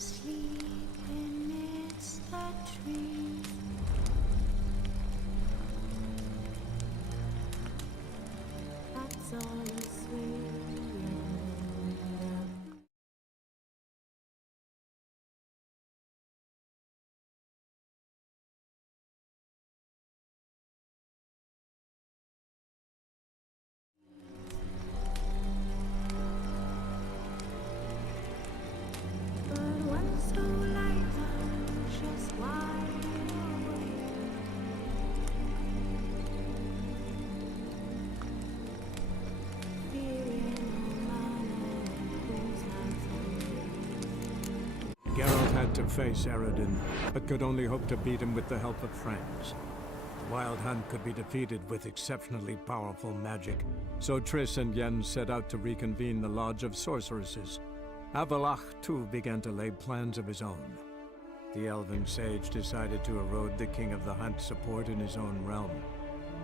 sleep amidst the trees. That's all the sweet. Geralt had to face Eredin, but could only hope to beat him with the help of friends. The Wild Hunt could be defeated with exceptionally powerful magic, so Triss and Yen set out to reconvene the Lodge of Sorceresses. Avallac'h, too, began to lay plans of his own. The elven sage decided to erode the King of the Hunt's support in his own realm.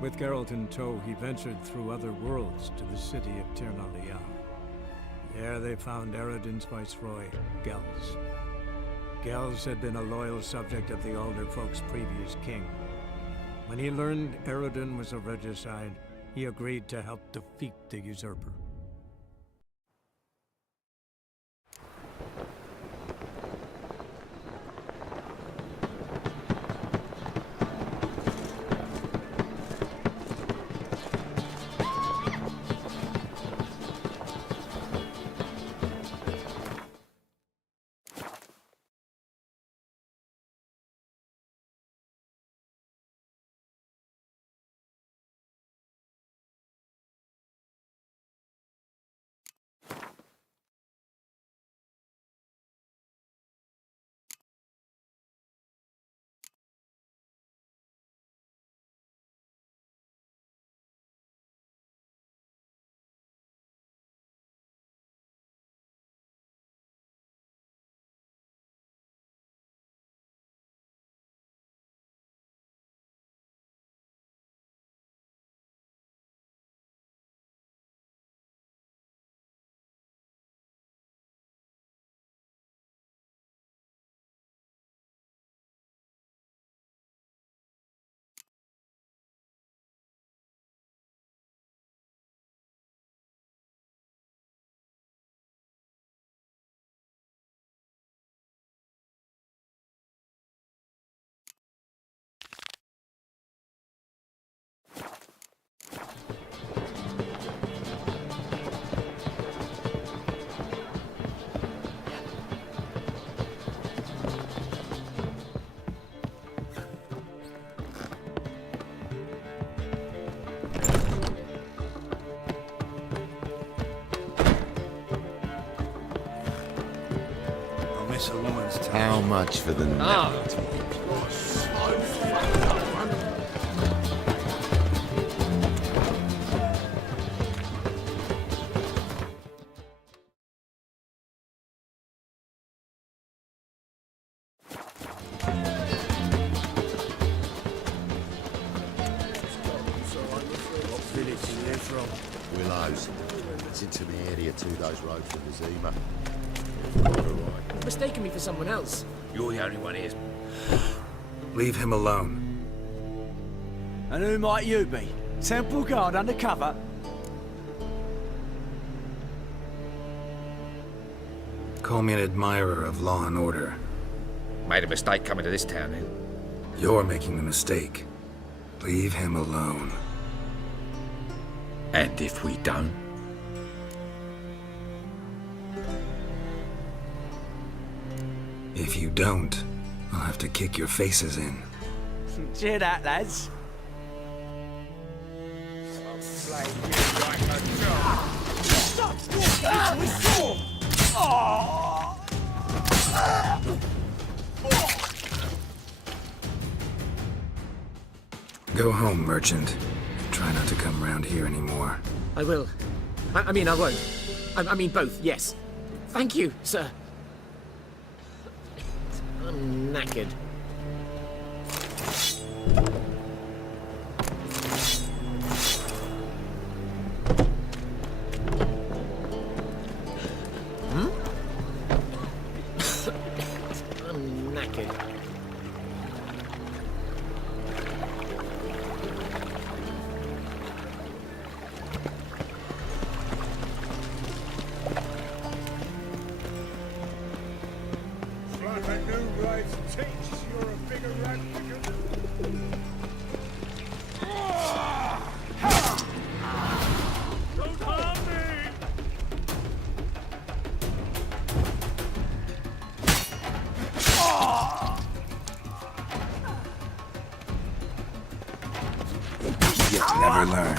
With Geralt in tow, he ventured through other worlds to the city of Tir na Lial. There they found Eredin's viceroy, Gels. Gels had been a loyal subject of the Alderfolk's previous king. When he learned Eredin was a regicide, he agreed to help defeat the usurper. How much for the night? What village are you from? Willows. It's into the area 2 days road from the Zima. You've mistaken me for someone else. You're the only one here. Leave him alone. And who might you be? Temple Guard undercover? Call me an admirer of law and order. Made a mistake coming to this town, then. You're making the mistake. Leave him alone. And if we don't? If you don't, I'll have to kick your faces in. Cheer that, lads. Go home, merchant. Try not to come round here anymore. I will. I mean, I won't. I mean both, yes. Thank you, sir. I'm knackered. You'll never learn.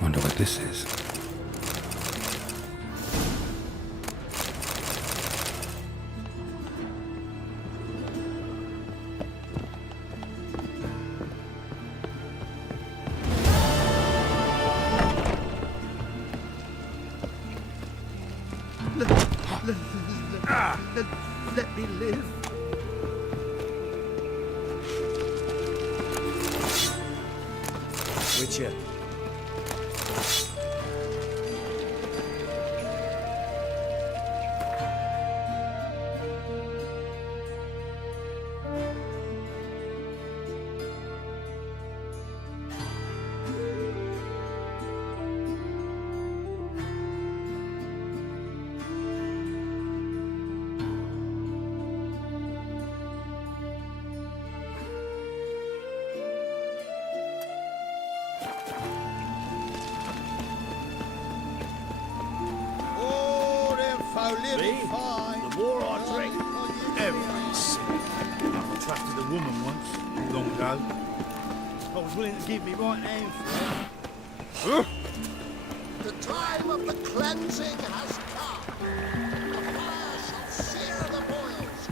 Wonder what this is. Let me live. Witcher. Oh, them folk living Me? fine. The more I drink, Oh, every sip. I trusted a woman once, long ago. I was willing to give me right hand for her. The time of the cleansing has come. The fire shall sear the boils.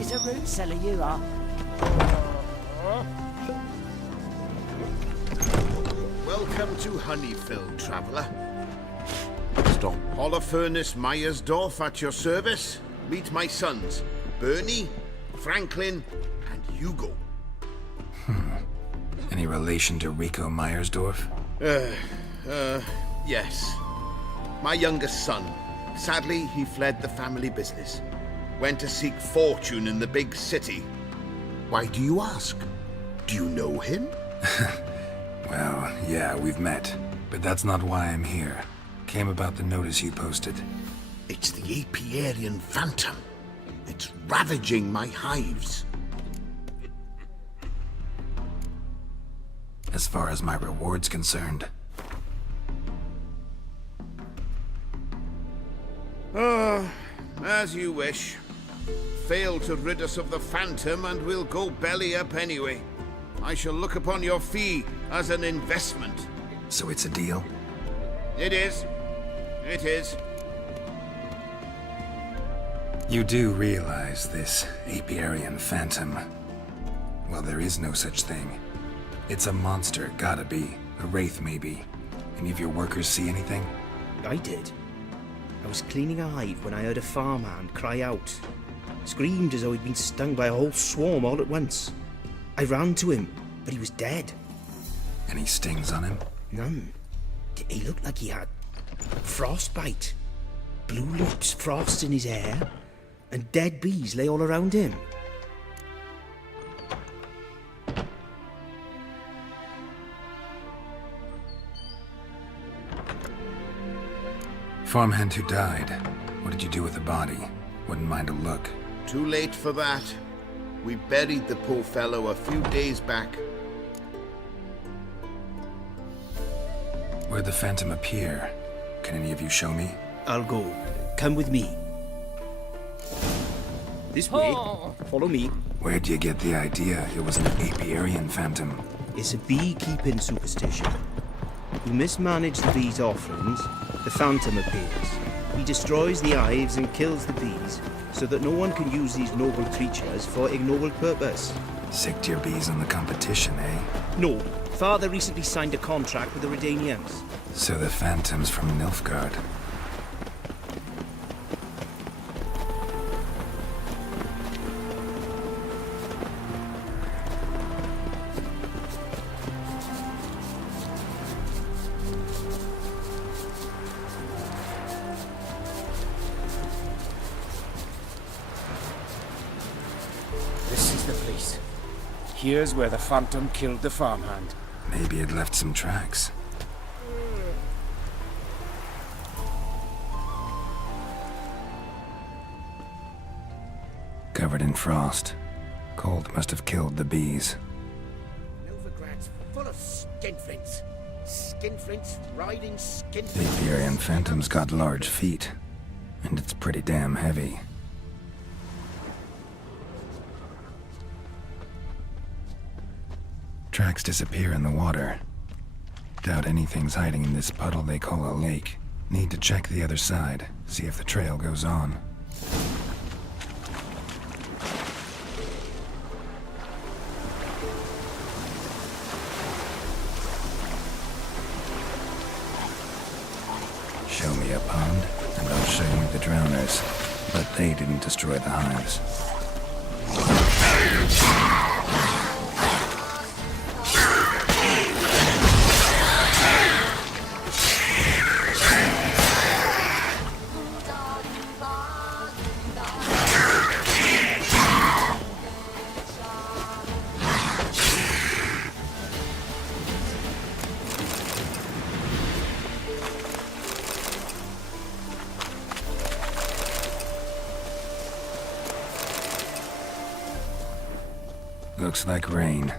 as a root cellar, you are. Welcome to Honeyfield, traveller. Stop. Holofernes Myersdorf at your service. Meet my sons, Bernie, Franklin, and Hugo. Any relation to Rico Myersdorf? Yes. My youngest son. Sadly, he fled the family business. Went to seek fortune in the big city. Why do you ask? Do you know him? Well, yeah, we've met. But that's not why I'm here. Came about the notice you posted. It's the Apiarian Phantom. It's ravaging my hives. As far as my reward's concerned. As you wish. Fail to rid us of the Phantom and we'll go belly up anyway. I shall look upon your fee as an investment. So it's a deal? It is. It is. You do realize this Apiarian Phantom. Well, there is no such thing. It's a monster, gotta be. A wraith, maybe. Any of your workers see anything? I did. I was cleaning a hive when I heard a farmhand cry out. Screamed as though he'd been stung by a whole swarm all at once. I ran to him, but he was dead. Any stings on him? None. He looked like he had frostbite. Blue lips, frost in his hair, and dead bees lay all around him. Farmhand who died. What did you do with the body? Wouldn't mind a look. Too late for that. We buried the poor fellow a few days back. Where'd the Phantom appear? Can any of you show me? I'll go. Come with me. This way. Follow me. Where'd you get the idea it was an Apiarian Phantom? It's a beekeeping superstition. You mismanage the bees' offerings, the Phantom appears. He destroys the hives and kills the bees, so that no one can use these noble creatures for ignoble purpose. Sicked your bees on the competition, eh? No. Father recently signed a contract with the Redanians. So the Phantom's from Nilfgaard. This is the place. Here's where the Phantom killed the farmhand. Maybe it left some tracks. Covered in frost. Cold must have killed the bees. Novigrad's full of skinflints. Skinflints riding The skinflints. Apiarian Phantom's got large feet. And it's pretty damn heavy. Tracks disappear in the water. Doubt anything's hiding in this puddle they call a lake. Need to check the other side, see if the trail goes on. Show me a pond, and I'll show you the drowners. But they didn't destroy the hives. Looks like rain.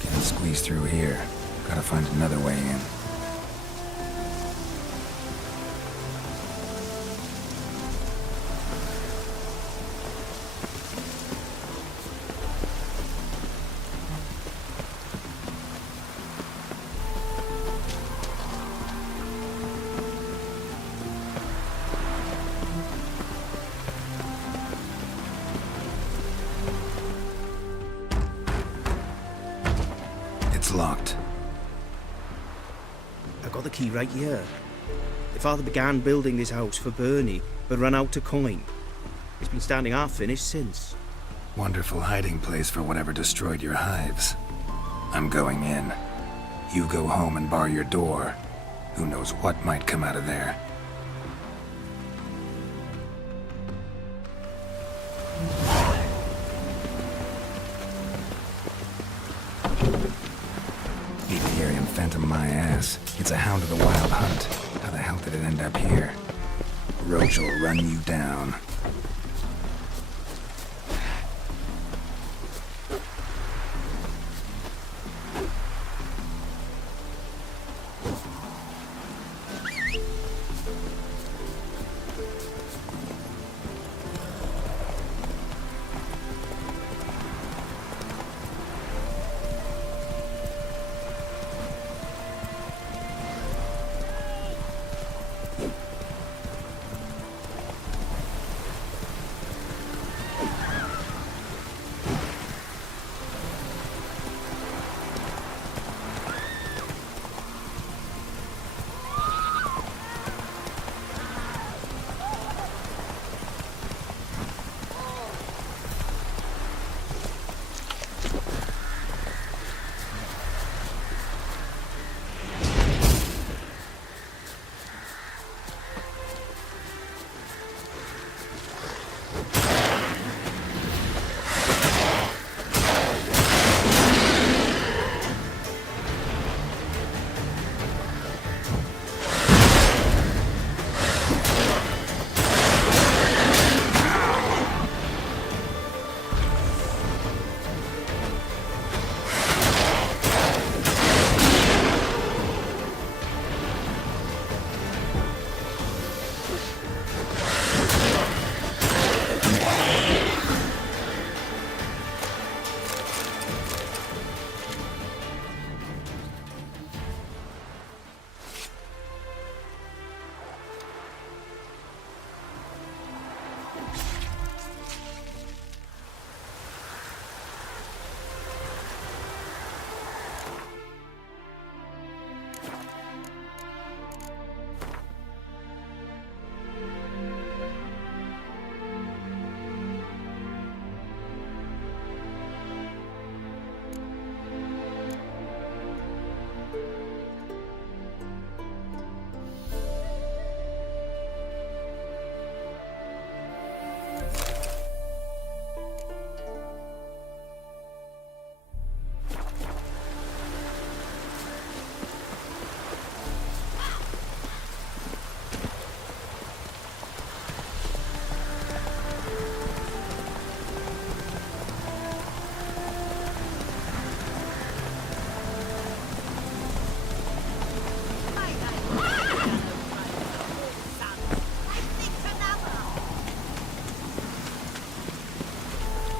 Can't squeeze through here. Gotta find another way in. got the key right here. The father began building this house for Bernie, but ran out of coin. It's been standing half finished since. Wonderful hiding place for whatever destroyed your hives. I'm going in. You go home and bar your door. Who knows what might come out of there. Apiarian phantom my ass. It's a hound of the wild hunt. How the hell did it end up here? Roach will run you down.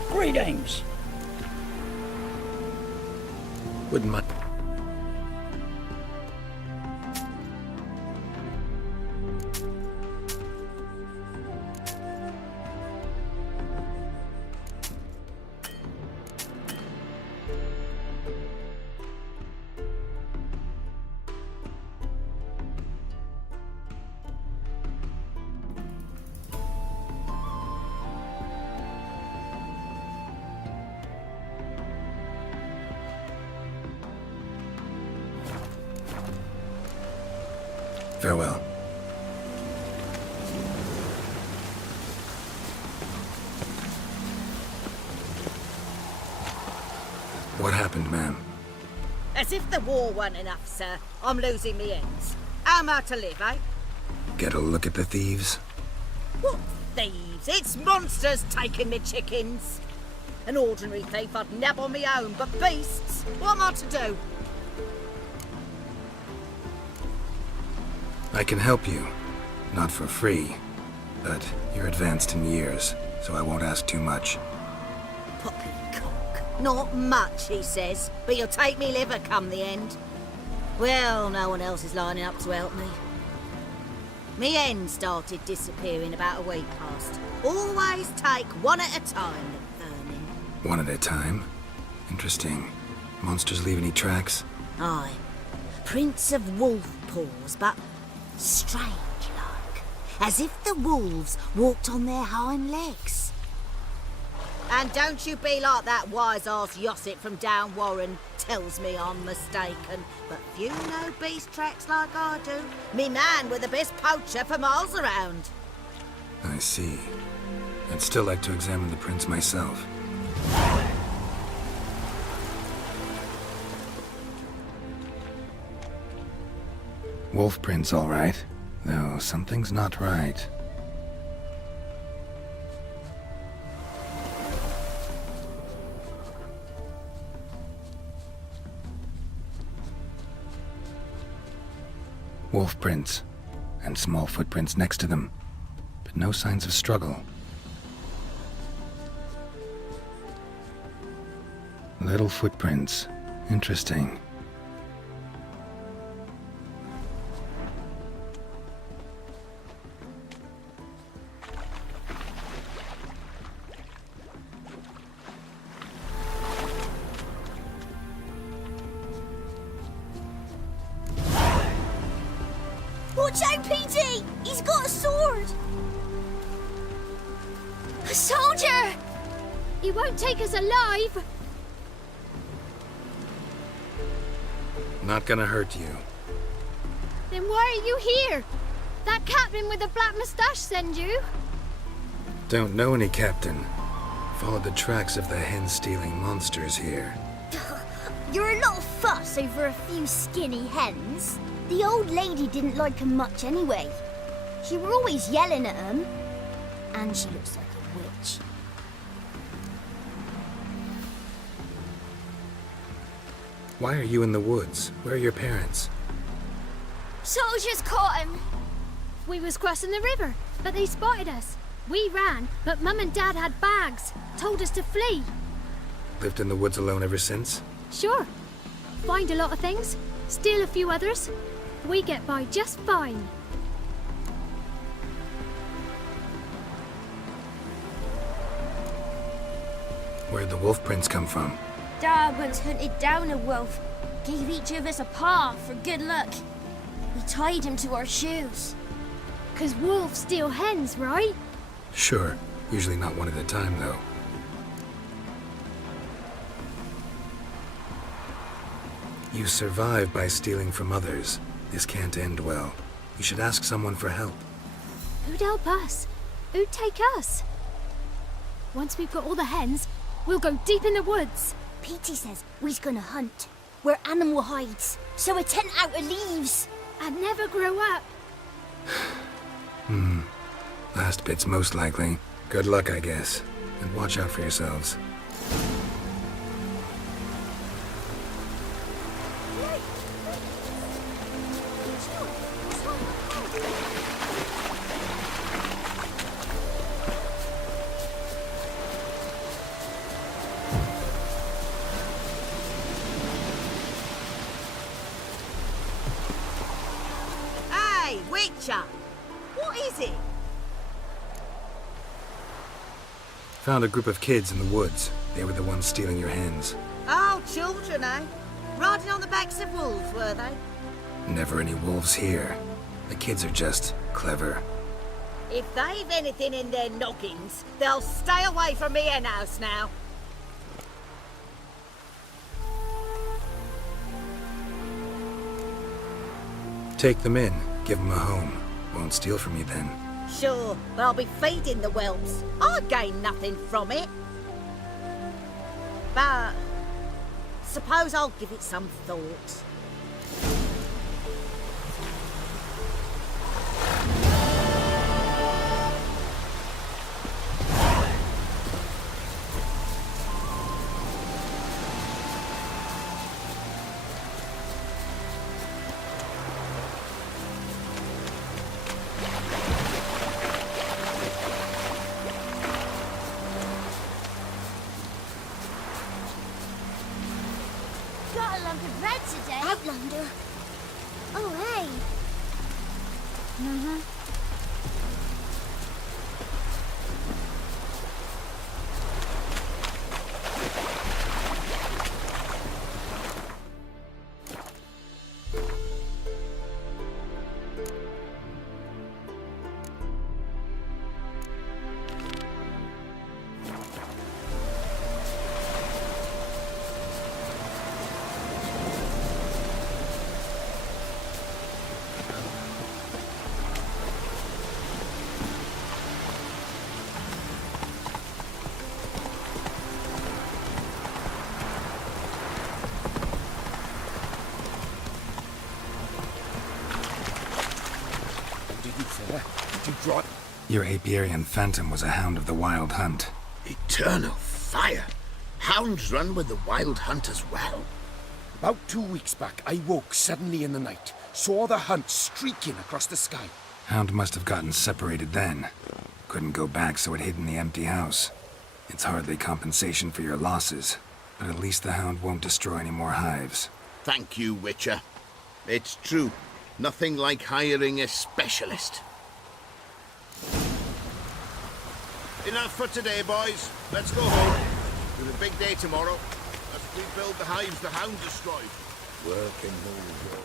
Greetings. Wouldn't mind. Farewell. What happened, ma'am? As if the war weren't enough, sir. I'm losing me ends. How am I to live, eh? Get a look at the thieves? What thieves? It's monsters taking me chickens. An ordinary thief I'd nab on me own, but beasts? What am I to do? I can help you. Not for free. But you're advanced in years, so I won't ask too much. Poppycock. Not much, he says, but you'll take me liver come the end. Well, no one else is lining up to help me. Me hen started disappearing about a week past. Always take one at a time, Vernon. One at a time? Interesting. Monsters leave any tracks? Aye. Prince of Wolf paws, but strange like, as if the wolves walked on their hind legs. And don't you be like that wise-ass Yossip from down Warren tells me I'm mistaken, but few know beast tracks like I do. Me man were the best poacher for miles around. I see. I'd still like to examine the prints myself. Wolf prints, all right. Though something's not right. Wolf prints, and small footprints next to them, but no signs of struggle. Little footprints. Interesting. Watch out, PD! He's got a sword! A soldier! He won't take us alive! Not gonna hurt you. Then why are you here? That captain with the black moustache send you? Don't know any captain. Followed the tracks of the hen-stealing monsters here. You're a little fuss over a few skinny hens. The old lady didn't like 'em much anyway. She were always yelling at 'em. And she looks like a witch. Why are you in the woods? Where are your parents? Soldiers caught him. We was crossing the river, but they spotted us. We ran, but Mum and Dad had bags. Told us to flee. Lived in the woods alone ever since? Sure. Find a lot of things, steal a few others. We get by just fine. Where'd the wolf prints come from? Dad once hunted down a wolf. Gave each of us a paw for good luck. We tied him to our shoes. 'Cause wolves steal hens, right? Sure. Usually not one at a time, though. You survive by stealing from others. This can't end well. You should ask someone for help. Who'd help us? Who'd take us? Once we've got all the hens, we'll go deep in the woods. Petey says we's gonna hunt. We're animal hides, so a tent out of leaves. And never grow up. Last bit's most likely. Good luck, I guess. And watch out for yourselves. Hey, Witcher! What is it? Found a group of kids in the woods. They were the ones stealing your hens. Oh, children, eh? Riding on the backs of wolves, were they? Never any wolves here. The kids are just clever. If they've anything in their noggins, they'll stay away from me hen house now. Take them in. Give them a home. Won't steal from you then. Sure, but I'll be feeding the whelps. I gain nothing from it. But suppose I'll give it some thought. Got a lump of bread today. do you, fella? Do you drive? Your Apiarian Phantom was a hound of the Wild Hunt. Eternal fire! Hounds run with the Wild Hunt as well. About 2 weeks back, I woke suddenly in the night, saw the hunt streaking across the sky. Hound must have gotten separated then. Couldn't go back, so it hid in the empty house. It's hardly compensation for your losses, but at least the hound won't destroy any more hives. Thank you, Witcher. It's true. Nothing like hiring a specialist. Enough for today, boys. Let's go home. It's a big day tomorrow. Let's rebuild the hives the hound destroyed. Working over.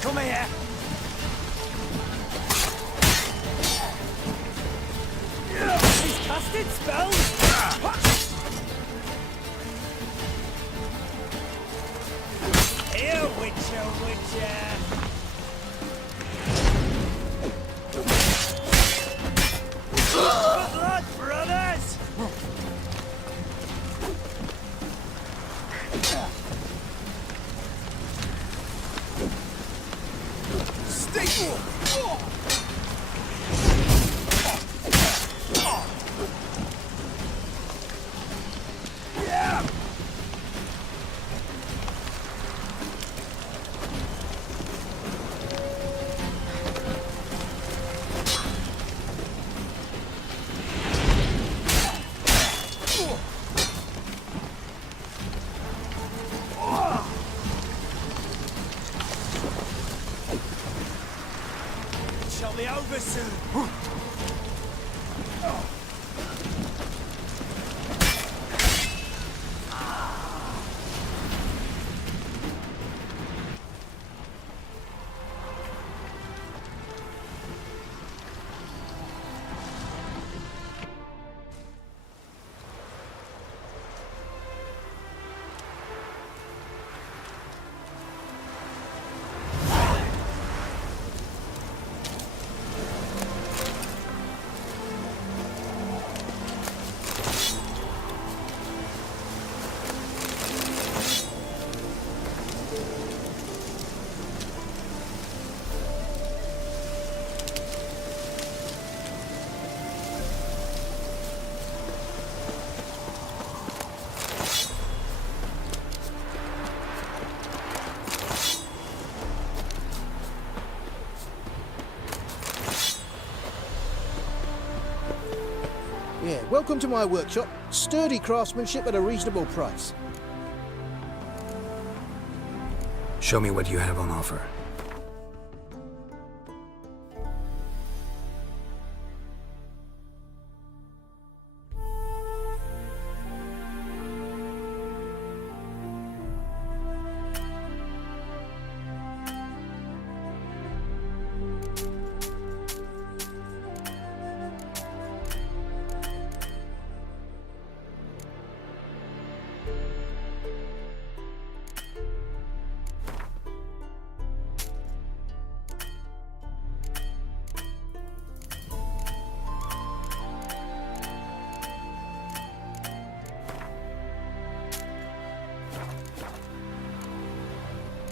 Come here. casting spells? Here, Witcher, Witcher! Blood, brothers! Stay! Shall be over soon. Yeah, welcome to my workshop. Sturdy craftsmanship at a reasonable price. Show me what you have on offer.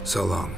So long.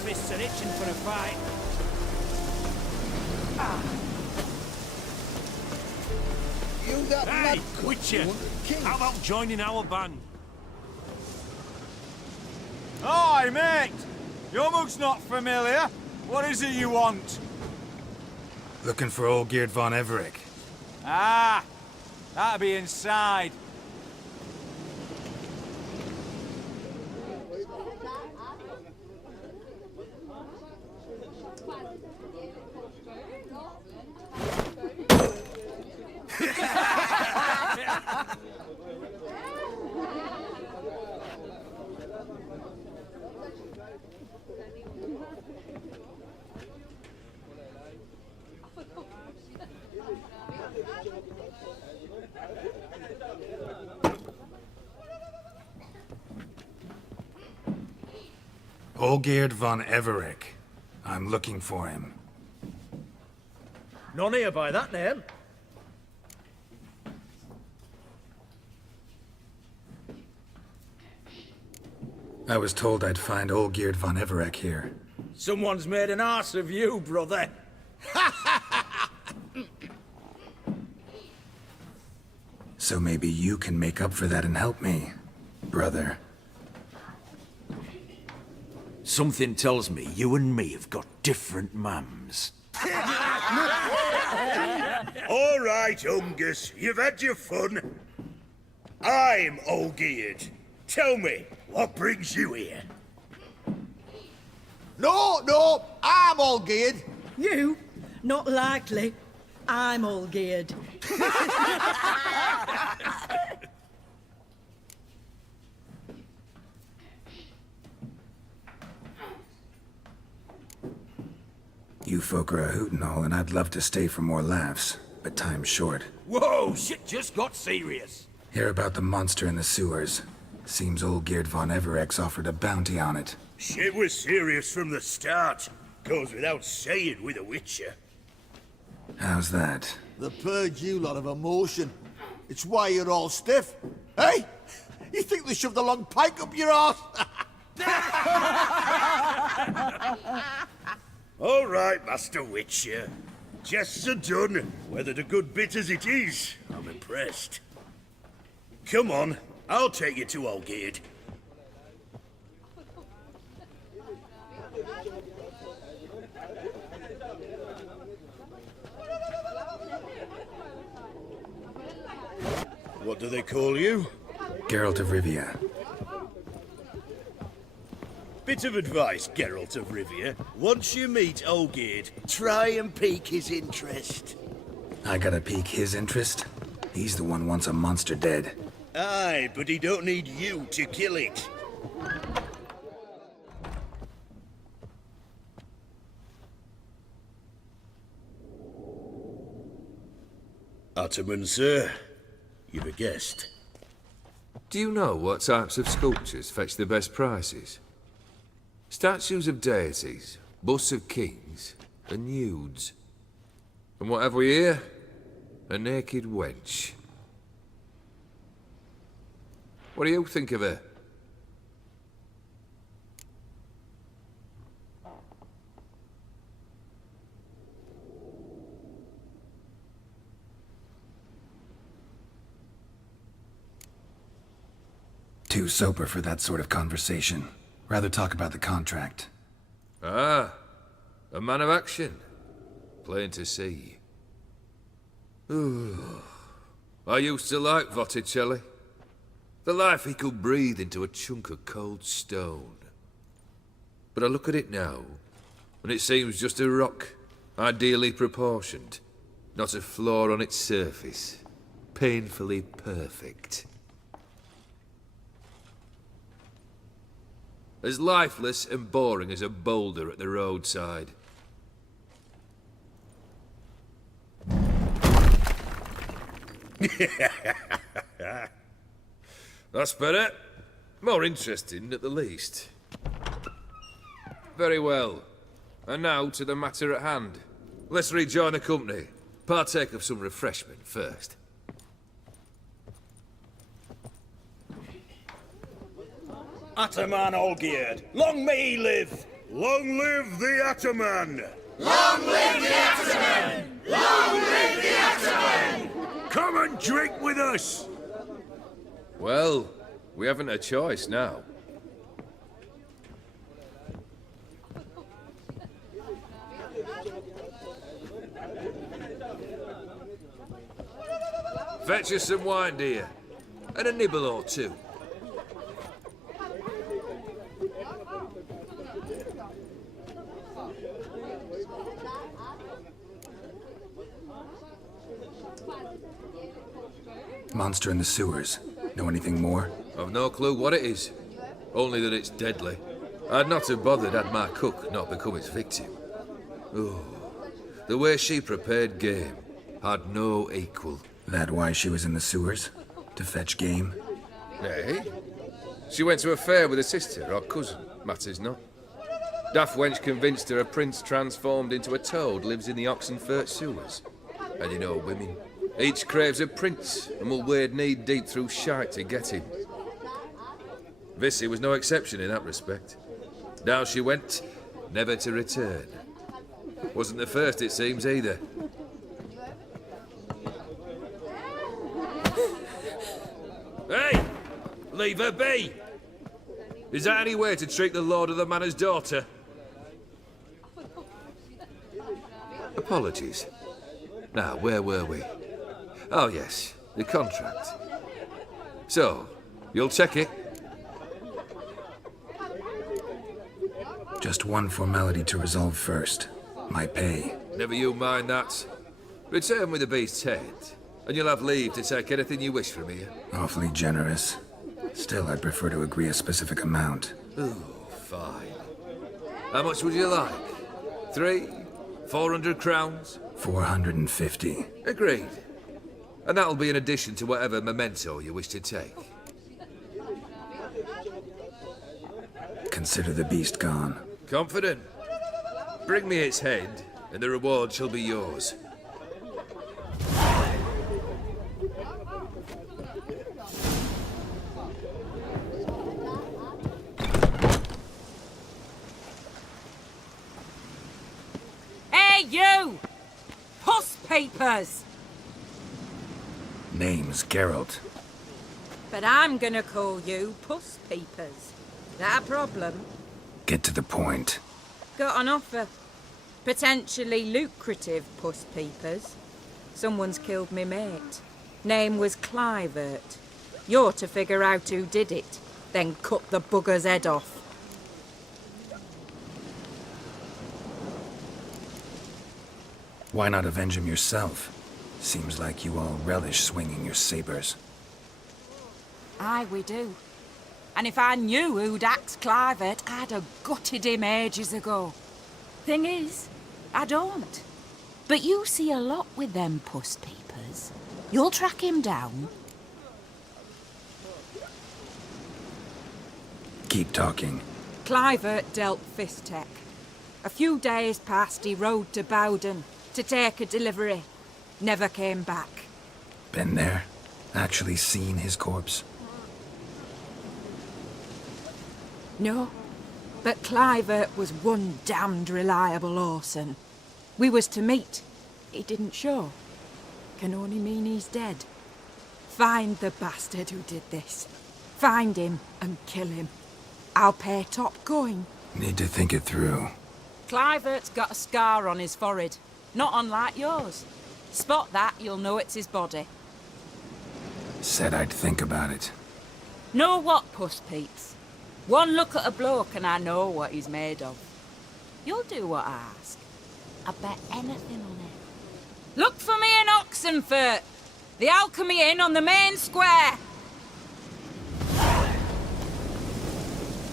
fists are itching for a fight. You that Hey, mad Witcher! How about joining our band? Aye, mate! Your mug's not familiar. What is it you want? Looking for old Geert von Everec. Ah! That'll be inside. Olgierd von Everec. I'm looking for him. None here by that name. I was told I'd find Olgierd von Everec here. Someone's made an arse of you, brother. So maybe you can make up for that and help me, brother. Something tells me you and me have got different mums. All right, Ungus, you've had your fun. I'm Olgierd. Tell me, what brings you here? No, I'm all geared. You? Not likely. I'm all geared. You folk are a hoot and all, and I'd love to stay for more laughs, but time's short. Whoa, shit just got serious. Hear about the monster in the sewers. Seems Olgierd von Everec's offered a bounty on it. Shit was serious from the start. Goes without saying with a Witcher. How's that? The purge you lot of emotion. It's why you're all stiff. Hey? You think they shoved a long pike up your arse? All right, Master Witcher. Jests are done. Whether the good bit as it is, I'm impressed. Come on, I'll take you to Olgierd. What do they call you? Geralt of Rivia. Bit of advice, Geralt of Rivia. Once you meet Olgierd, try and pique his interest. I gotta pique his interest? He's the one wants a monster dead. Aye, but he don't need you to kill it. Ottoman, sir. You've a guest. Do you know what types of sculptures fetch the best prices? Statues of deities, busts of kings, and nudes. And what have we here? A naked wench. What do you think of her? Too sober for that sort of conversation. Rather talk about the contract. Ah, a man of action. Plain to see. Ooh. I used to like Botticelli. The life he could breathe into a chunk of cold stone. But I look at it now, and it seems just a rock, ideally proportioned. Not a flaw on its surface. Painfully perfect. As lifeless and boring as a boulder at the roadside. That's better. More interesting, at the least. Very well. And now to the matter at hand. Let's rejoin the company. Partake of some refreshment first. Ataman Olgierd, long may he live! Long live the Ataman! Long live the Ataman! Long live the Ataman! Come and drink with us! Well, we haven't a choice now. Fetch us some wine, dear. And a nibble or two. Monster in the sewers. Know anything more? I've no clue what it is. Only that it's deadly. I'd not have bothered had my cook not become its victim. Oh, the way she prepared game had no equal. That why she was in the sewers? To fetch game? Nay. She went to a fair with a sister or cousin, matters not. Daft wench convinced her a prince transformed into a toad lives in the Oxenfurt sewers. And you know women. Each craves a prince and will wade knee-deep through shite to get him. Vissy was no exception in that respect. Down she went, never to return. Wasn't the first, it seems, either. Hey! Leave her be! Is that any way to treat the lord of the manor's daughter? Apologies. Now, where were we? Oh, yes, the contract. So, you'll check it? Just one formality to resolve first. My pay. Never you mind that. Return with the beast's head, and you'll have leave to take anything you wish from here. Awfully generous. Still, I'd prefer to agree a specific amount. Ooh, fine. How much would you like? 400 crowns? 450. Agreed. And that'll be in addition to whatever memento you wish to take. Consider the beast gone. Confident? Bring me its head, and the reward shall be yours. Hey, you! Puss papers! Name's Geralt. But I'm gonna call you Puss Peepers. That a problem? Get to the point. Got an offer. Potentially lucrative Puss Peepers. Someone's killed me mate. Name was Clivert. You're to figure out who did it, then cut the bugger's head off. Why not avenge him yourself? Seems like you all relish swinging your sabers. Aye, we do. And if I knew who'd axed Clivert, I'd have gutted him ages ago. Thing is, I don't. But you see a lot with them Puss Peepers. You'll track him down. Keep talking. Clivert dealt Fistech. A few days past, he rode to Bowden to take a delivery. Never came back. Been there? Actually seen his corpse? No, but Clivert was one damned reliable horseman. We was to meet. He didn't show. Can only mean he's dead. Find the bastard who did this. Find him and kill him. I'll pay top coin. Need to think it through. Clivert's got a scar on his forehead, not unlike yours. Spot that, you'll know it's his body. Said I'd think about it. Know what, Puss Peeps? One look at a bloke and I know what he's made of. You'll do what I ask. I bet anything on it. Look for me in Oxenfurt! The Alchemy Inn on the main square!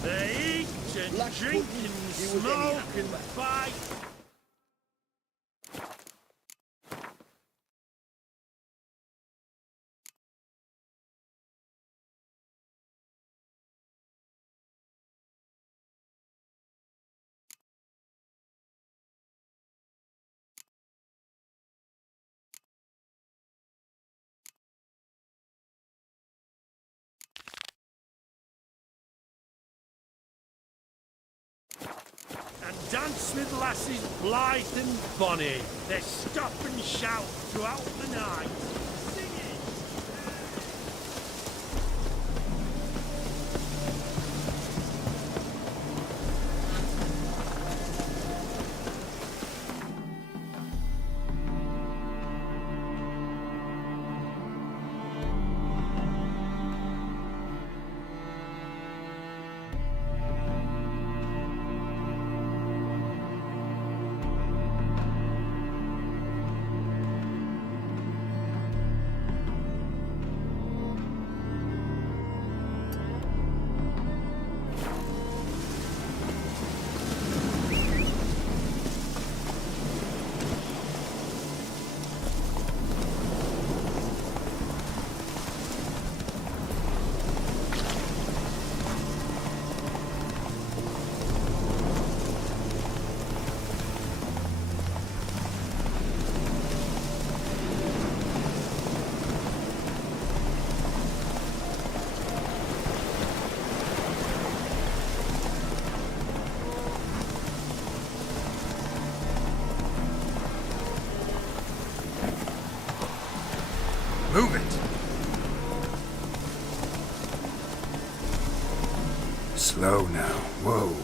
They eat and drink and smoke and fight. Dance with lasses blithe and bonny. They stop and shout throughout the night. Singing. Move it! Slow now. Whoa.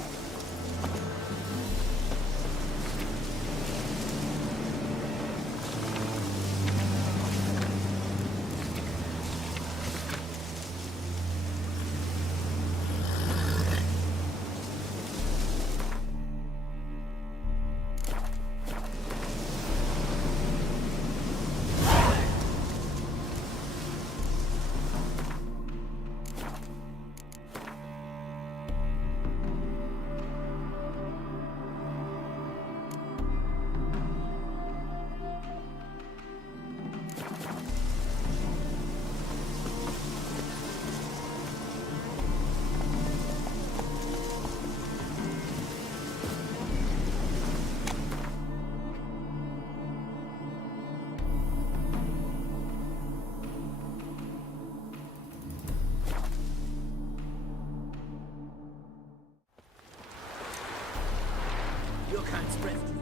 Your kind's breath.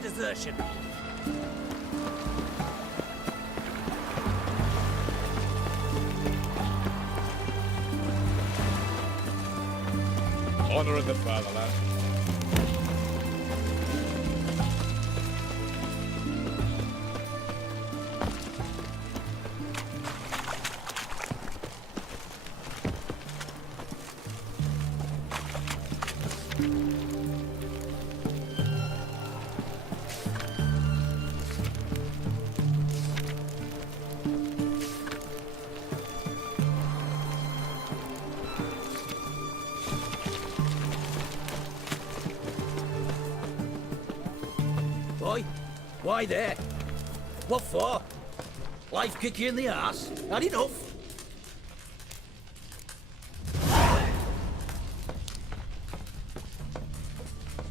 Desertion. Honor in the fatherland. Boy, why there? What for? Life kick you in the arse? Had enough?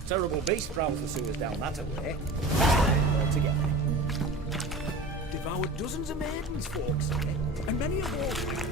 Terrible beast prowls the sewers down that way. Altogether. Devoured dozens of maidens, folks say, and many of those.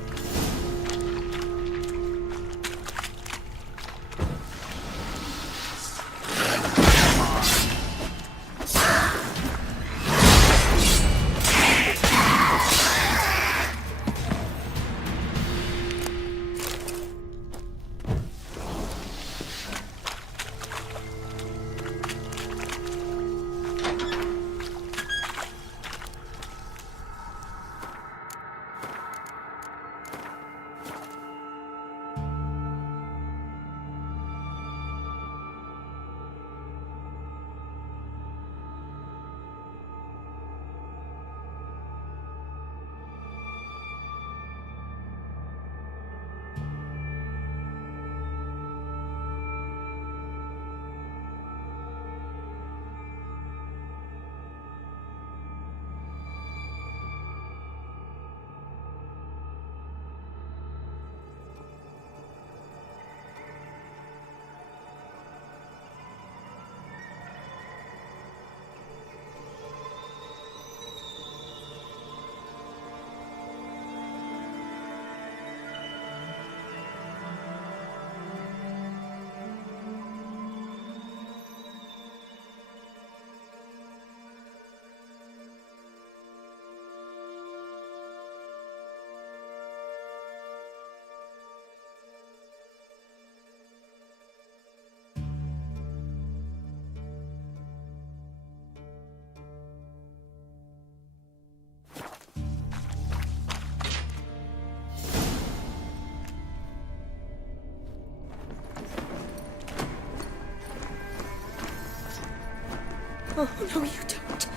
Oh, no, you don't.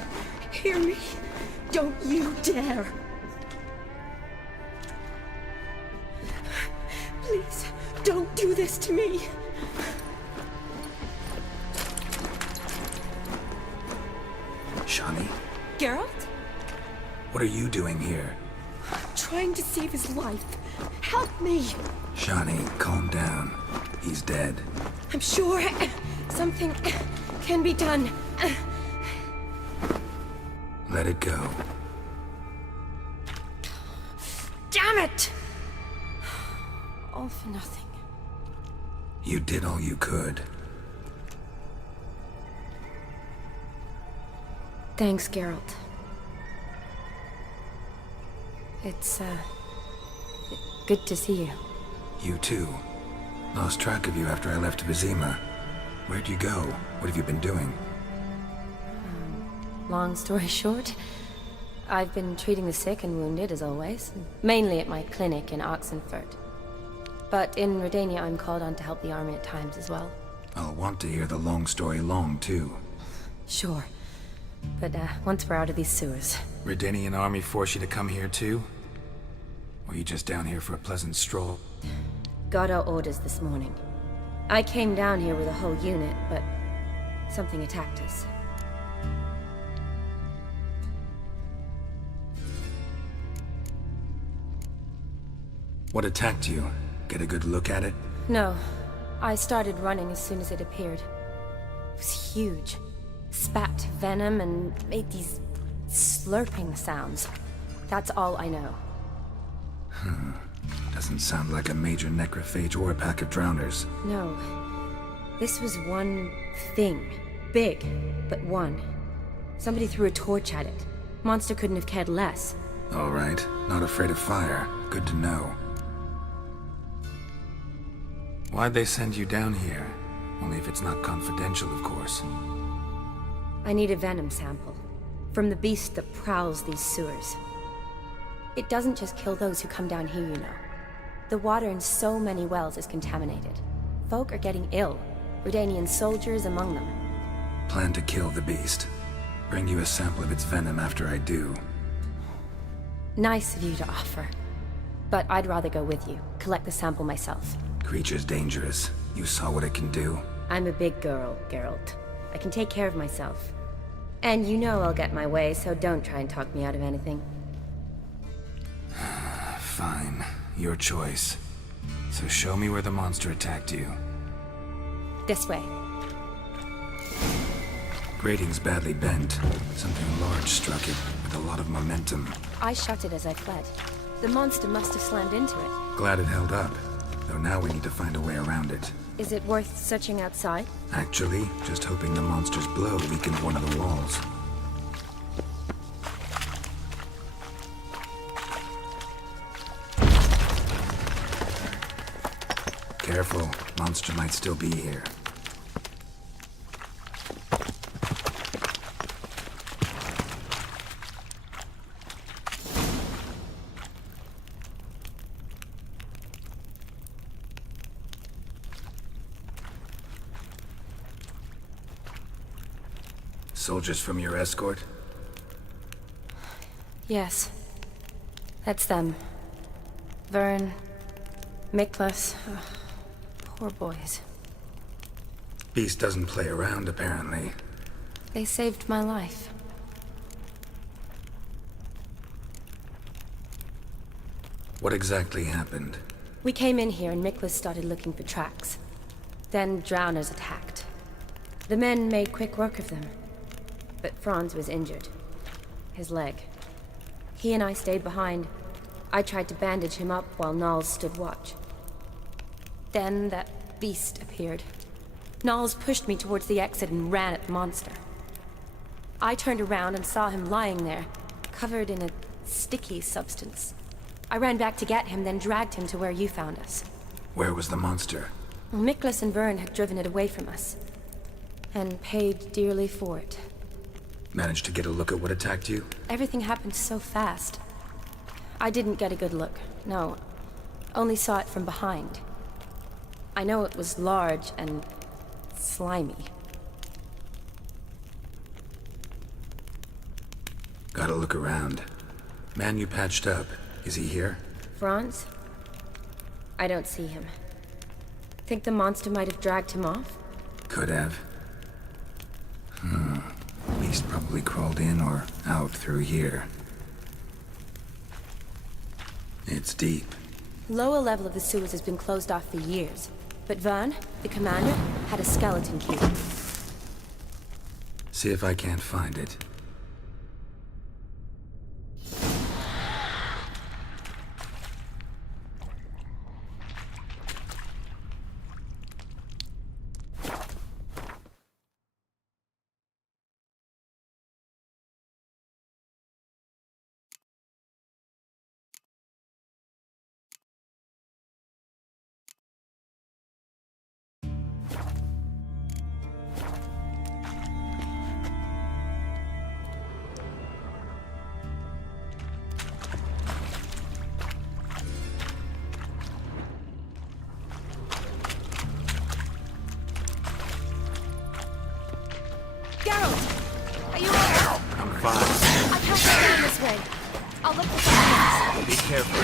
Hear me? Don't you dare. Please, don't do this to me. Shani, Geralt? what are you doing here? Trying to save his life. Help me. Shani, calm down. He's dead. I'm sure something can be done. Let it go. Damn it! All for nothing. You did all you could. Thanks, Geralt. It's, good to see you. You too. Lost track of you after I left Vizima. Where'd you go? What have you been doing? Long story short, I've been treating the sick and wounded, as always. Mainly at my clinic in Oxenfurt. But in Redania, I'm called on to help the army at times as well. I'll want to hear the long story long, too. Sure. But, once we're out of these sewers. Redanian army force you to come here, too? Or you just down here for a pleasant stroll? Got our orders this morning. I came down here with a whole unit, but something attacked us. What attacked you? Get a good look at it? No. I started running as soon as it appeared. It was huge. Spat venom and made these slurping sounds. That's all I know. Doesn't sound like a major necrophage or a pack of drowners. No. This was one thing. Big, but one. Somebody threw a torch at it. Monster couldn't have cared less. All right. Not afraid of fire. Good to know. Why'd they send you down here? Only if it's not confidential, of course. I need a venom sample. From the beast that prowls these sewers. It doesn't just kill those who come down here, you know. The water in so many wells is contaminated. Folk are getting ill. Redanian soldiers among them. Plan to kill the beast. Bring you a sample of its venom after I do. Nice of you to offer. But I'd rather go with you. Collect the sample myself. Creature's dangerous. You saw what it can do. I'm a big girl, Geralt. I can take care of myself. And you know I'll get my way, so don't try and talk me out of anything. Fine. Your choice. So show me where the monster attacked you. This way. Grating's badly bent. Something large struck it, with a lot of momentum. I shut it as I fled. The monster must have slammed into it. Glad it held up. Though now we need to find a way around it. Is it worth searching outside? Actually, just hoping the monster's blow weakened one of the walls. Careful, monster might still be here. Soldiers from your escort? Yes. That's them. Vern, Miklas. Poor boys. Beast doesn't play around, apparently. They saved my life. What exactly happened? We came in here and Miklas started looking for tracks. Then drowners attacked. The men made quick work of them. But Franz was injured. His leg. He and I stayed behind. I tried to bandage him up while Nals stood watch. Then that beast appeared. Nals pushed me towards the exit and ran at the monster. I turned around and saw him lying there, covered in a sticky substance. I ran back to get him, then dragged him to where you found us. Where was the monster? Well, Miklas and Vern had driven it away from us. And paid dearly for it. Managed to get a look at what attacked you? Everything happened so fast. I didn't get a good look, no. Only saw it from behind. I know it was large and slimy. Gotta look around. Man you patched up, is he here? Franz? I don't see him. Think the monster might have dragged him off? Could have. Beast probably crawled in or out through here. It's deep. Lower level of the sewers has been closed off for years. But Vern, the commander, had a skeleton key. See if I can't find it. Are you alright? I'm fine. I can't go down this way. I'll look for something else. Be careful.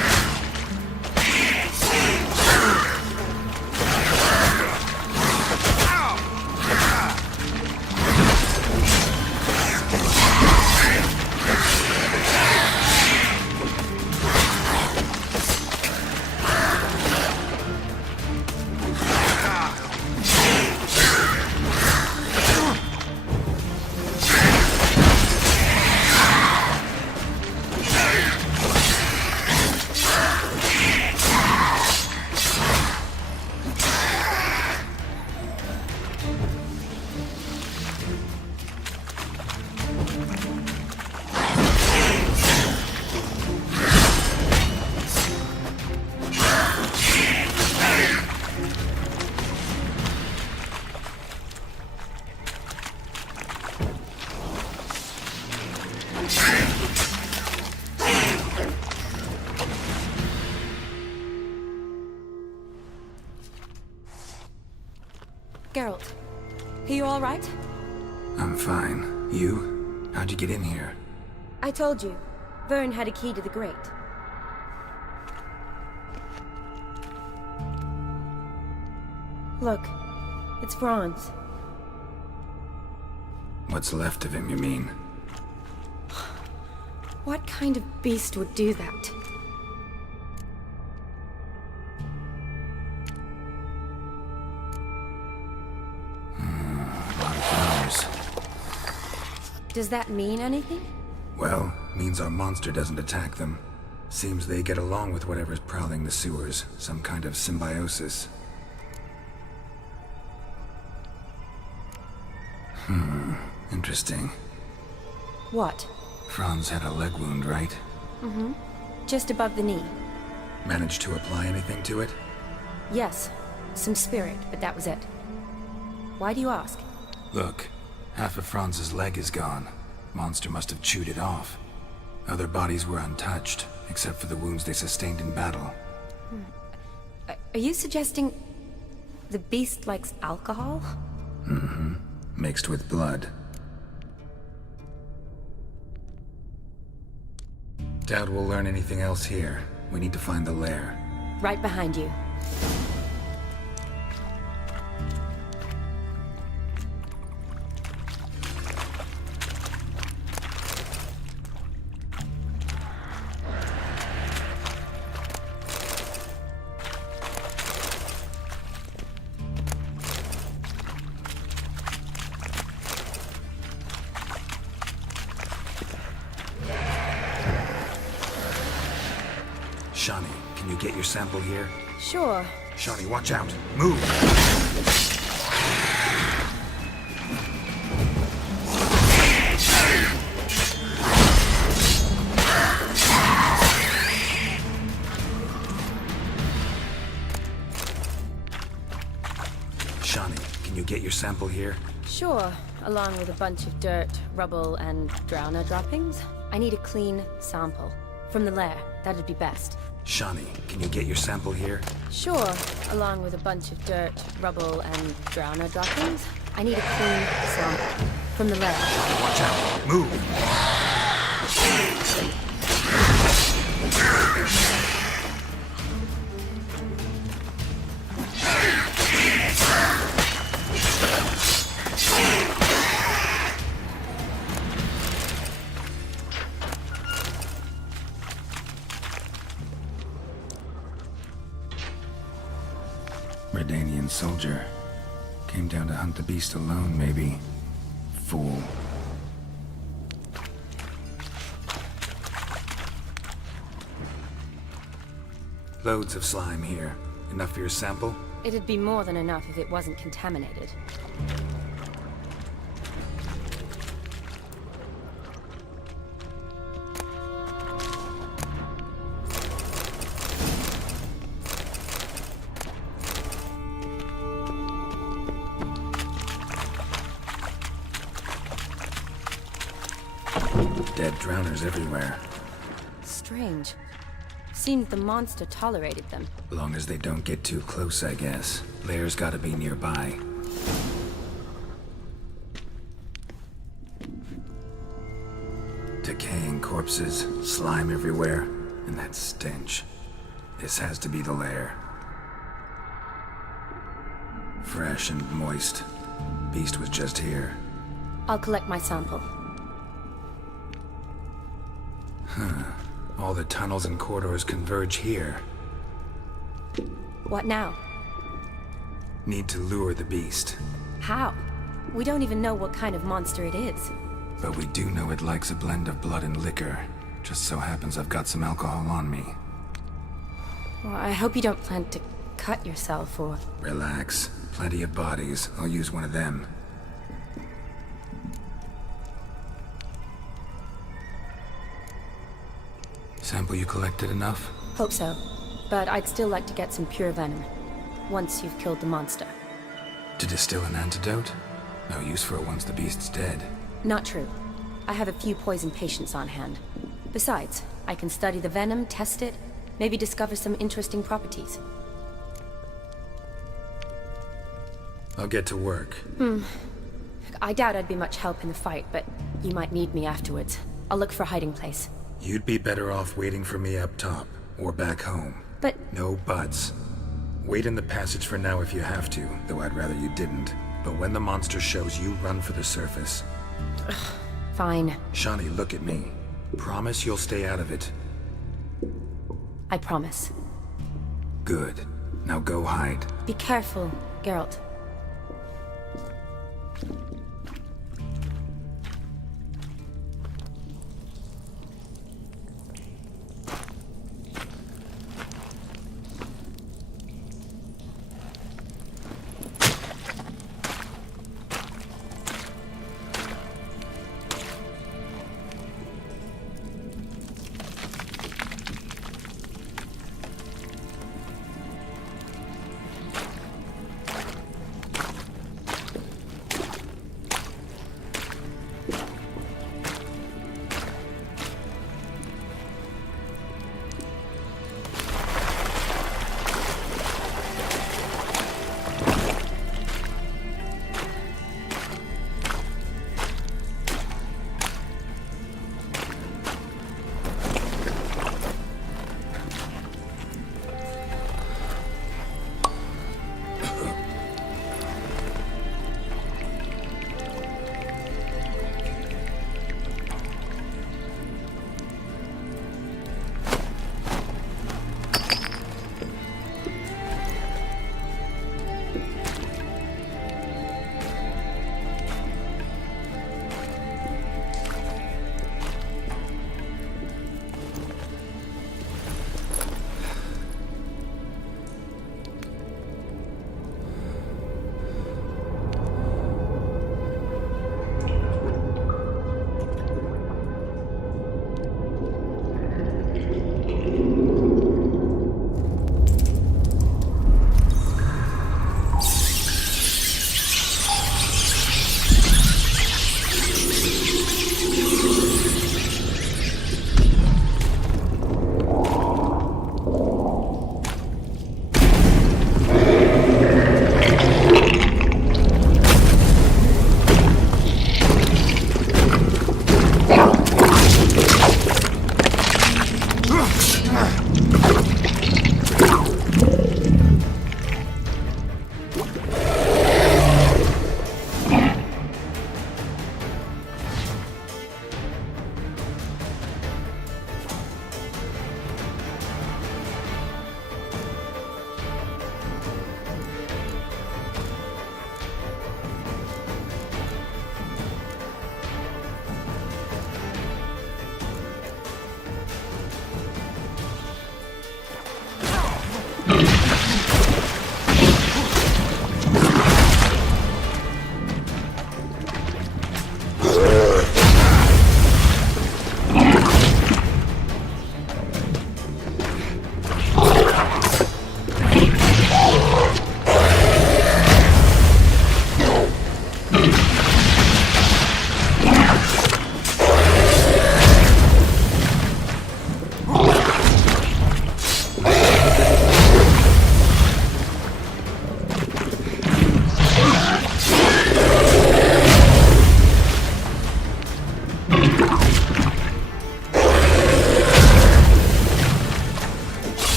Geralt, are you all right? I'm fine. You? How'd you get in here? I told you. Vern had a key to the grate. Look, it's Franz. What's left of him, you mean? What kind of beast would do that? Does that mean anything? Well, means our monster doesn't attack them. Seems they get along with whatever's prowling the sewers. Some kind of symbiosis. Interesting. What? Franz had a leg wound, right? Mm-hmm. Just above the knee. Managed to apply anything to it? Yes. Some spirit, but that was it. Why do you ask? Look, half of Franz's leg is gone. Monster must have chewed it off. Other bodies were untouched, except for the wounds they sustained in battle. Are you suggesting the beast likes alcohol? Mm-hmm. Mixed with blood. Doubt we'll learn anything else here. We need to find the lair. Right behind you. Shani, can you get your sample here? Sure. Shani, watch out! Move! Shani, can you get your sample here? Sure. Along with a bunch of dirt, rubble, and drowner droppings. I need a clean sample. From the lair. That'd be best. Shani, can you get your sample here? Sure. Along with a bunch of dirt, rubble, and drowner droppings. I need a clean sample. From the lair. Shani, watch out! Move! Redanian soldier. Came down to hunt the beast alone, maybe. Fool. Loads of slime here. Enough for your sample? It'd be more than enough if it wasn't contaminated. Dead drowners everywhere. Strange. Seemed the monster tolerated them. Long as they don't get too close, I guess. Lair's gotta be nearby. Decaying corpses, slime everywhere, and that stench. This has to be the lair. Fresh and moist. Beast was just here. I'll collect my sample. Huh. All the tunnels and corridors converge here. What now? Need to lure the beast. How? We don't even know what kind of monster it is. But we do know it likes a blend of blood and liquor. Just so happens I've got some alcohol on me. Well, I hope you don't plan to cut yourself or... Relax. Plenty of bodies. I'll use one of them. Sample you collected enough? Hope so. But I'd still like to get some pure venom. Once you've killed the monster. To distill an antidote? No use for it once the beast's dead. Not true. I have a few poison patients on hand. Besides, I can study the venom, test it, maybe discover some interesting properties. I'll get to work. I doubt I'd be much help in the fight, but you might need me afterwards. I'll look for a hiding place. You'd be better off waiting for me up top, or back home. But... No buts. Wait in the passage for now if you have to, though I'd rather you didn't. But when the monster shows, you run for the surface. Fine. Shawnee, look at me. Promise you'll stay out of it. I promise. Good. Now go hide. Be careful, Geralt.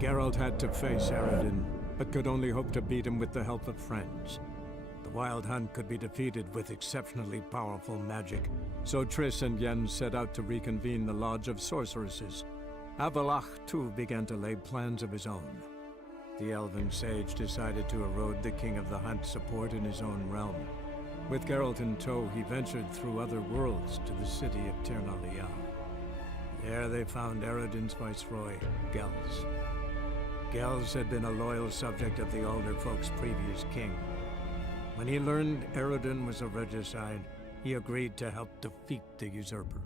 Geralt had to face Eredin, but could only hope to beat him with the help of friends. The Wild Hunt could be defeated with exceptionally powerful magic, so Triss and Yen set out to reconvene the Lodge of Sorceresses. Avalach, too, began to lay plans of his own. The elven sage decided to erode the King of the Hunt's support in his own realm. With Geralt in tow, he ventured through other worlds to the city of Tir na Lial. There they found Eredin's viceroy, Gels. Gels had been a loyal subject of the Alder Folk's previous king. When he learned Eredin was a regicide, he agreed to help defeat the usurper.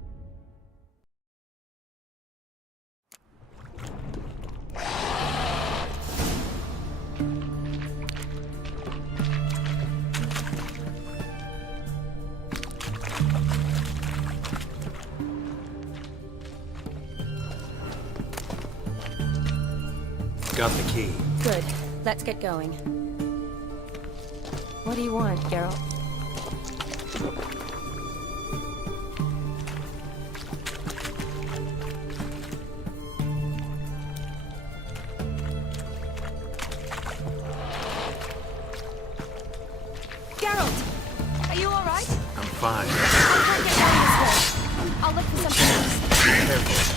Got the key. Good. Let's get going. What do you want, Geralt? Geralt! Are you alright? I'm fine. I can't get down this way. I'll look for something else. Careful.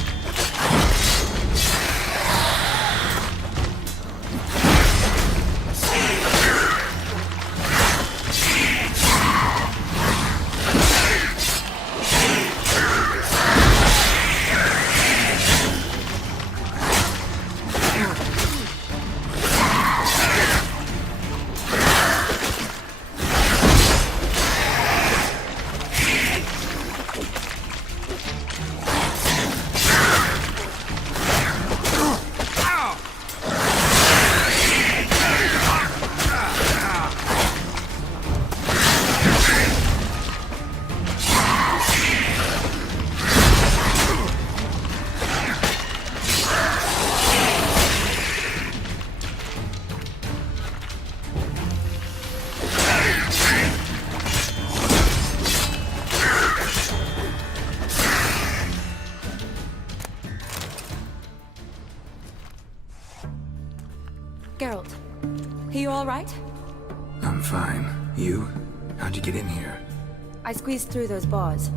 Geralt, are you alright? I'm fine. You? How'd you get in here? I squeezed through those bars.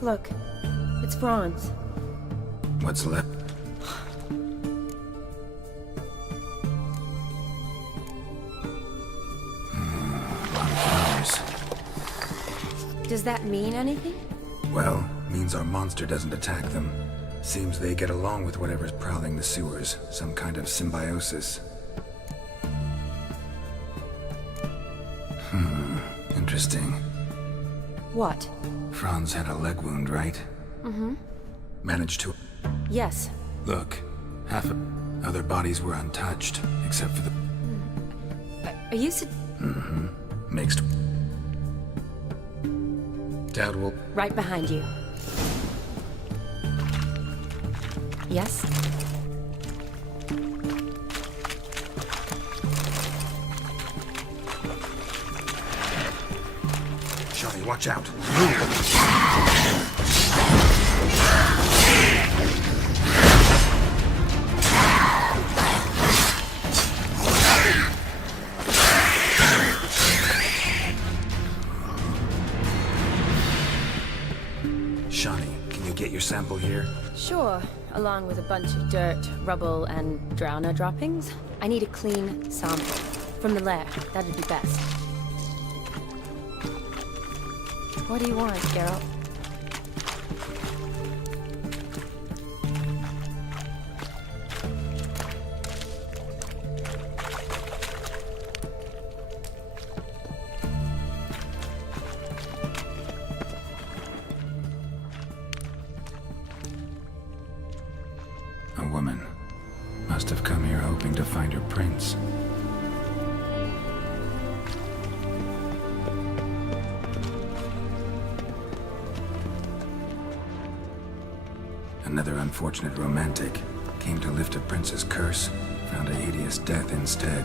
Look, it's Franz. What's left? Flowers. Does that mean anything? Well, means our monster doesn't attack them. Seems they get along with whatever's prowling the sewers. Some kind of symbiosis. Interesting. What? Franz had a leg wound, right? Mm-hmm. Managed to... Yes. Look, half of other bodies were untouched, except for the... Are you Mixed. Dad will... Right behind you. Yes? Shawty, watch out. Shawty, can you get your sample here? Sure, along with a bunch of dirt, rubble, and drowner droppings. I need a clean sample. From the lair, that'd be best. What do you want, Geralt? A woman. Must have come here hoping to find her prince. Another unfortunate romantic. Came to lift a prince's curse, found a hideous death instead.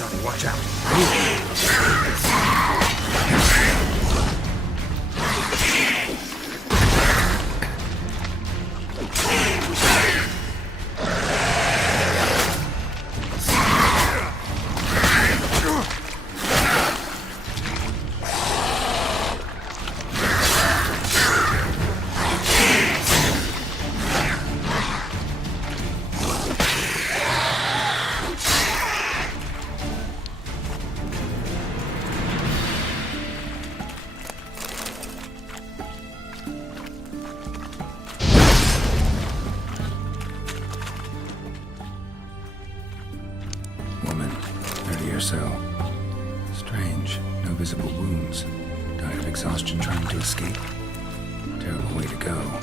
Johnny, watch out. Woman, 30 or so. Strange, no visible wounds. Died of exhaustion trying to escape. Terrible way to go.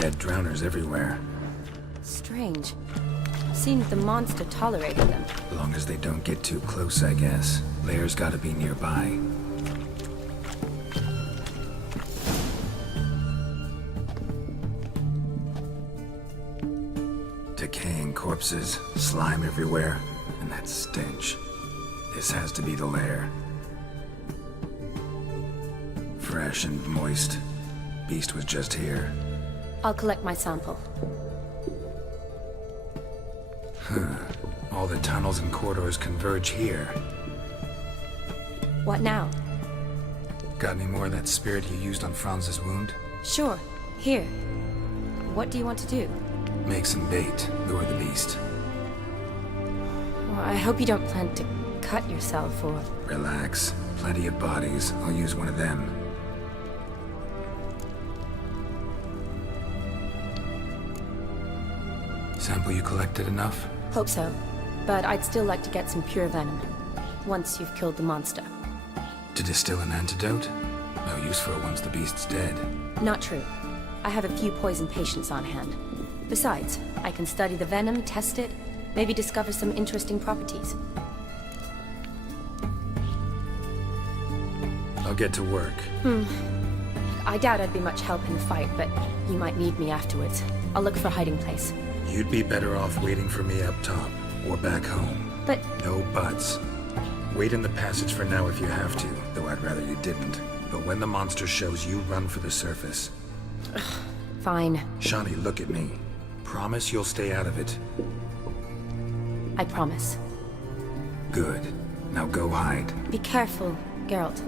dead drowners everywhere. Strange. Seems the monster tolerated them. As long as they don't get too close, I guess. Lair's gotta be nearby. Decaying corpses, slime everywhere, and that stench. This has to be the lair. Fresh and moist. Beast was just here. I'll collect my sample. All the tunnels and corridors converge here. What now? Got any more of that spirit you used on Franz's wound? Sure. Here. What do you want to do? Make some bait, lure the beast. Well, I hope you don't plan to cut yourself or... Relax. Plenty of bodies. I'll use one of them. Sample you collected enough? Hope so. But I'd still like to get some pure venom. Once you've killed the monster. To distill an antidote? No use for it once the beast's dead. Not true. I have a few poison patients on hand. Besides, I can study the venom, test it, maybe discover some interesting properties. I'll get to work. I doubt I'd be much help in the fight, but you might need me afterwards. I'll look for a hiding place. You'd be better off waiting for me up top, or back home. But... No buts. Wait in the passage for now if you have to, though I'd rather you didn't. But when the monster shows, you run for the surface. Fine. Shawnee, look at me. Promise you'll stay out of it. I promise. Good. Now go hide. Be careful, Geralt.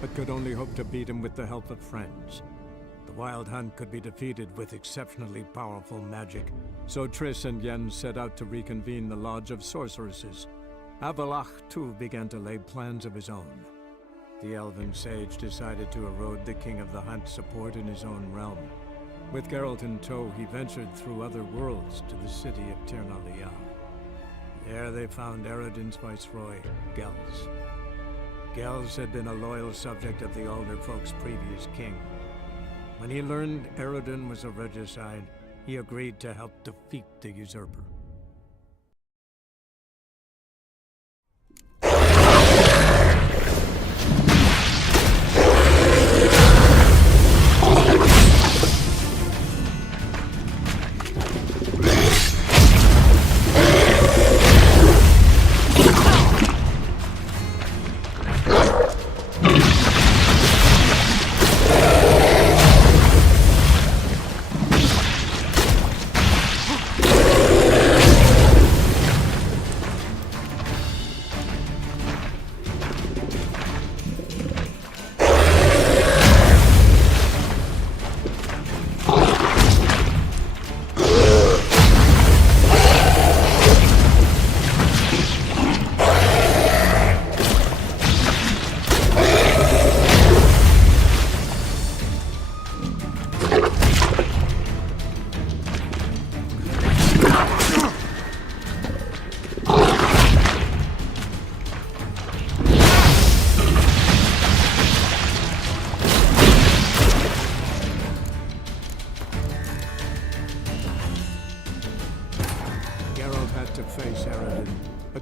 but could only hope to beat him with the help of friends. The Wild Hunt could be defeated with exceptionally powerful magic, so Triss and Yen set out to reconvene the Lodge of Sorceresses. Avalach, too, began to lay plans of his own. The elven sage decided to erode the King of the Hunt's support in his own realm. With Geralt in tow, he ventured through other worlds to the city of Tirnalia. There they found Eredin's viceroy, Gels. Gels had been a loyal subject of the Alder Folk's previous king. When he learned Eredin was a regicide, he agreed to help defeat the usurper.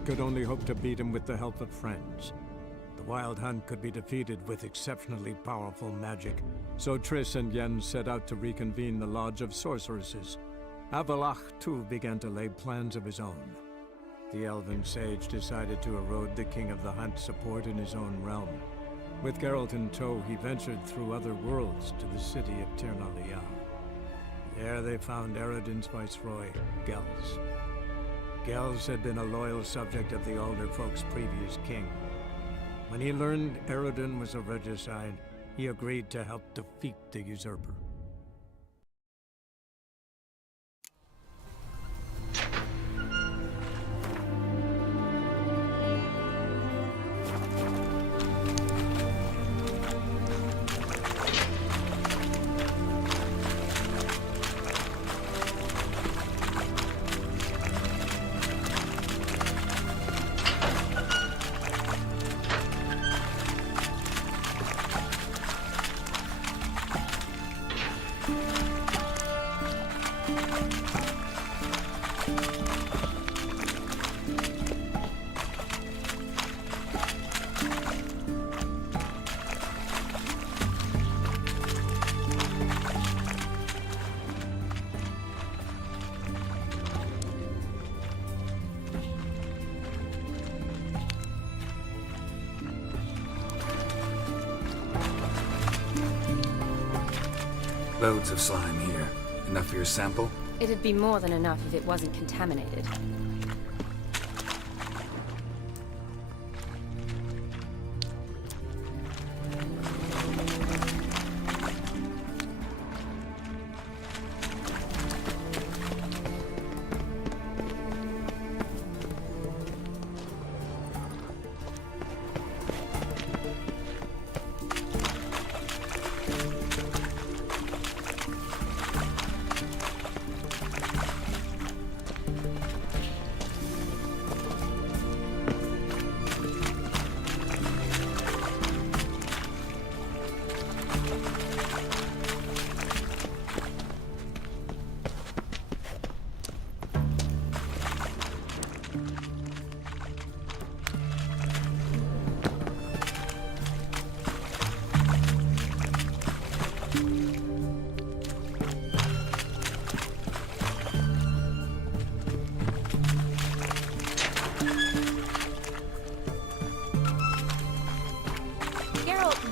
Could only hope to beat him with the help of friends. The Wild Hunt could be defeated with exceptionally powerful magic, so Triss and Yen set out to reconvene the Lodge of Sorceresses. Avalach, too, began to lay plans of his own. The elven sage decided to erode the King of the Hunt's support in his own realm. With Geralt in tow, he ventured through other worlds to the city of Tirnalia. There they found Eredin's viceroy, Gels. Gels had been a loyal subject of the Alder Folk's previous king. When he learned Eredin was a regicide, he agreed to help defeat the usurper. Loads of slime here. Enough for your sample? It'd be more than enough if it wasn't contaminated.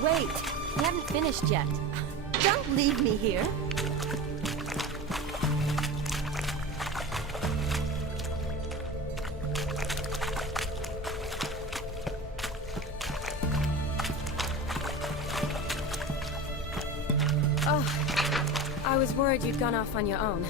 Wait, we haven't finished yet. Don't leave me here. Oh, I was worried you'd gone off on your own.